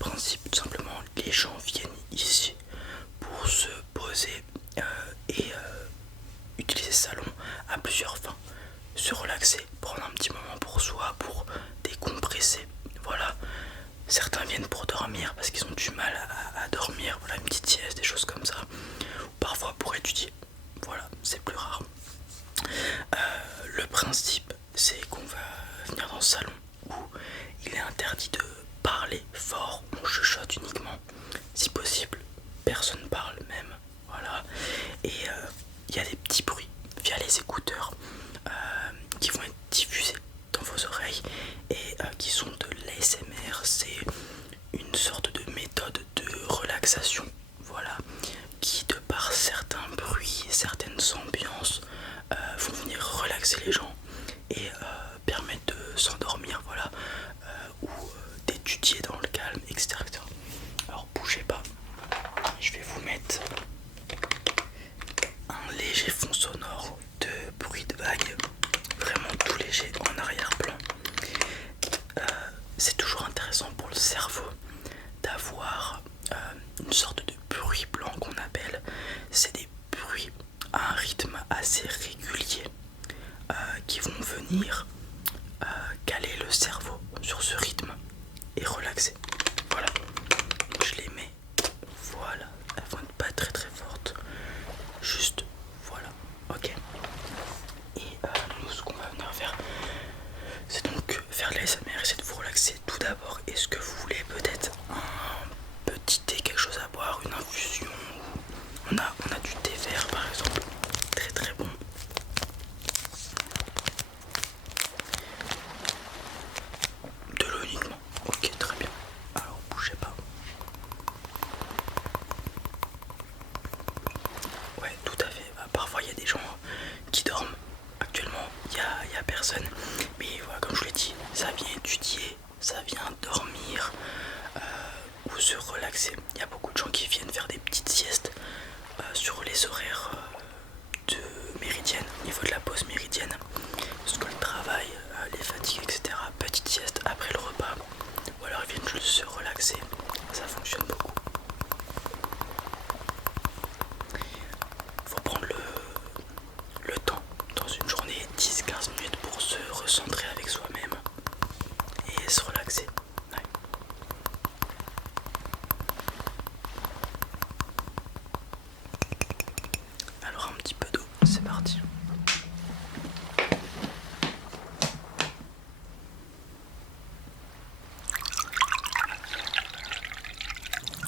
principe, tout simplement, les gens viennent ici pour se poser et utiliser ce salon à plusieurs fins. Se relaxer, prendre un petit moment pour soi, pour décompresser. Voilà. Certains viennent pour dormir parce qu'ils ont du mal à dormir, voilà, une petite sieste, des choses comme ça. Ou parfois pour étudier. Voilà, c'est plus rare. Le principe, c'est qu'on va venir dans ce salon où il est interdit de parler fort, on chuchote uniquement. Si possible, personne parle même. Voilà. Et il y a des petits bruits via les écouteurs qui vont être diffusés dans vos oreilles et qui sont de l'ASMR. C'est une sorte de méthode de relaxation, voilà, qui de par certains bruits, certaines ambiances vont venir relaxer les gens et permettre de s'endormir, voilà, ou d'étudier dans le calme, etc., etc. Alors bougez pas, je vais vous mettre un léger fond sonore de bruit de vague, vraiment tout léger en arrière-plan. C'est toujours intéressant pour le cerveau d'avoir une sorte de bruit blanc qu'on appelle. C'est des bruits à un rythme assez régulier qui vont venir caler le cerveau sur ce rythme et relaxer. Voilà, je les mets, voilà, elles vont être pas très très fortes, juste voilà, ok. Et nous, ce qu'on va venir faire, c'est donc faire de l'ASMR, essayer de vous relaxer tout d'abord. Est-ce que vous voulez peut-être un petit thé, quelque chose à boire, une infusion? On a du thé vert par exemple, très très bon. De l'eau uniquement, ok, très bien. Alors bougez pas. Ouais, tout à fait. Parfois il y a des gens qui dorment. Actuellement il y a personne. Mais voilà, comme je vous l'ai dit, ça vient étudier, ça vient dormir ou se relaxer. Il y a beaucoup de gens qui viennent faire des petites siestes sur les horaires de méridienne, au niveau de la pause méridienne. Parce que le travail, les fatigues, etc. Petite sieste après le repas. Ou alors ils viennent juste se relaxer. Ça fonctionne beaucoup. Faut prendre le temps dans une journée, 10-15 minutes pour se recentrer avec soi-même et se relaxer. Ouais. Alors un petit peu d'eau, c'est parti.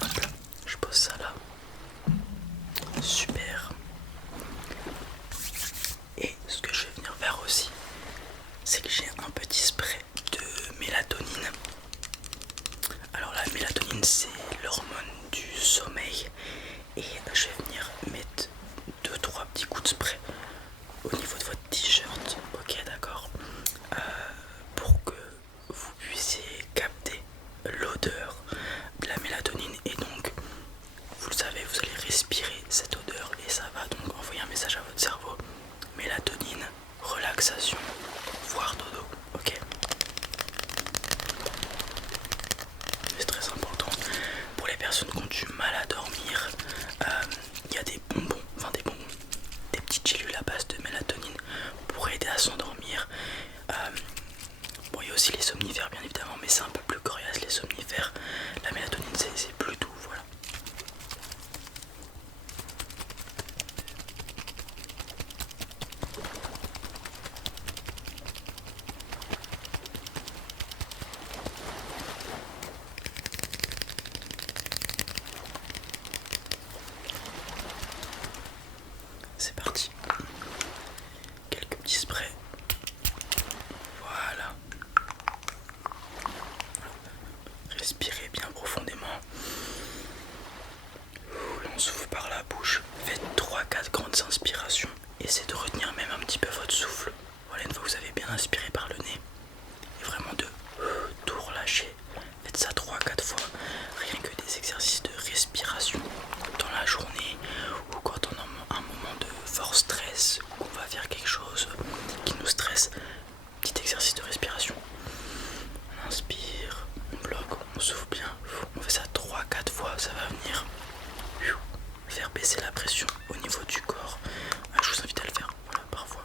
Hop là, je pose ça là. Super. Et ce que je vais venir faire aussi, c'est que j'ai un petit spray de mélatonine. Alors la mélatonine, c'est l'hormone du sommeil. Et je vais venir mettre 2-3 petits coups de spray au niveau de votre t-shirt. Ok, d'accord. Pour que vous puissiez capter l'odeur de la mélatonine. Et donc, vous le savez, vous allez respirer cette odeur. Et ça va donc envoyer un message à votre cerveau. Mélatonine, relaxation, voire dodo. Ok. C'est très important pour les personnes qui ont du mal à dormir. Il y a des bonbons, des petites gélules à base de mélatonine pour aider à s'endormir. Bon, il y a aussi les somnifères bien évidemment, mais c'est un peu plus coriace les somnifères. La mélatonine c'est plus doux, voilà. ça va venir faire baisser la pression au niveau du corps. Je vous invite à le faire, voilà, parfois.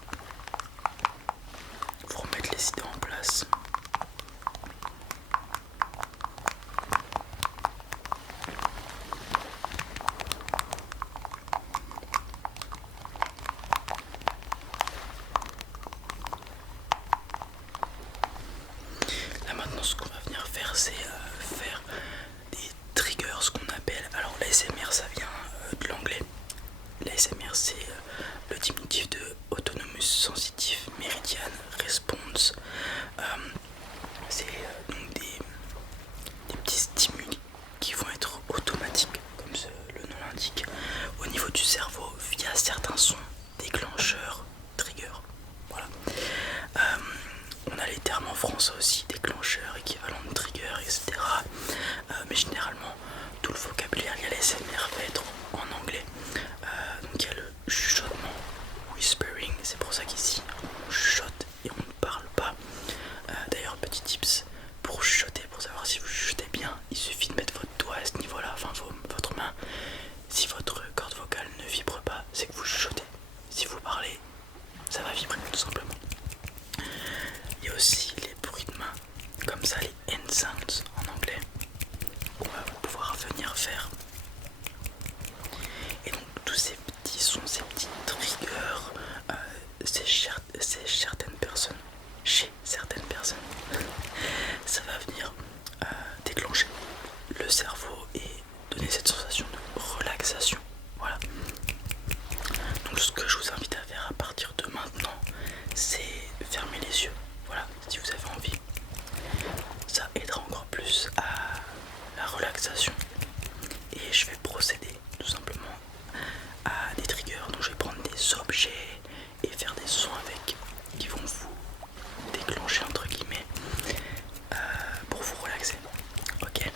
Vous remettre les idées en place. Là maintenant ce qu'on va venir faire c'est faire des triggers, ce qu'on appelle. Alors l'ASMR ça vient de l'anglais. L'ASMR c'est le diminutif de Autonomous Sensitive Meridian Response. C'est donc des petits stimuli qui vont être automatiques, comme le nom l'indique, au niveau du cerveau via certains sons déclencheurs, triggers. Voilà. On a les termes en français aussi, déclencheur, équivalent de trigger, etc. Mais généralement, tout le vocabulaire lié à l'ASMR va être en anglais. Donc il y a le chuchotement, whispering, c'est pour ça qu'ici on chuchote et on ne parle pas. D'ailleurs, petit tips pour chuchoter, pour savoir si vous chuchotez bien, il suffit de mettre votre doigt à ce niveau-là, enfin votre main. Si votre corde vocale ne vibre pas, c'est que vous chuchotez. Si vous parlez, ça va vibrer tout simplement. Il y a aussi les bruits de main, comme ça, les hand sounds en anglais, qu'on va pouvoir venir faire. Et donc tous ces petits sons, ces petits triggers, c'est certaines personnes, chez certaines personnes, ça va venir déclencher le cerveau et donner cette sensation de relaxation. Voilà. Donc ce que je vous invite à faire à partir de maintenant, c'est fermer les yeux. Voilà, si vous avez envie. Ça aidera encore plus à la relaxation. Et je vais procéder tout simplement à des triggers. Donc je vais prendre des objets et faire des sons avec qui vont vous déclencher entre guillemets pour vous relaxer. Ok,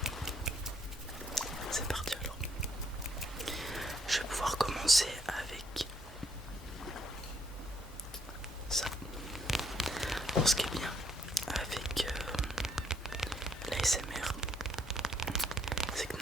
c'est parti alors. Je vais pouvoir commencer avec ça. Alors, ce qui est bien avec l'ASMR, c'est que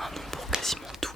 un nom pour quasiment tout.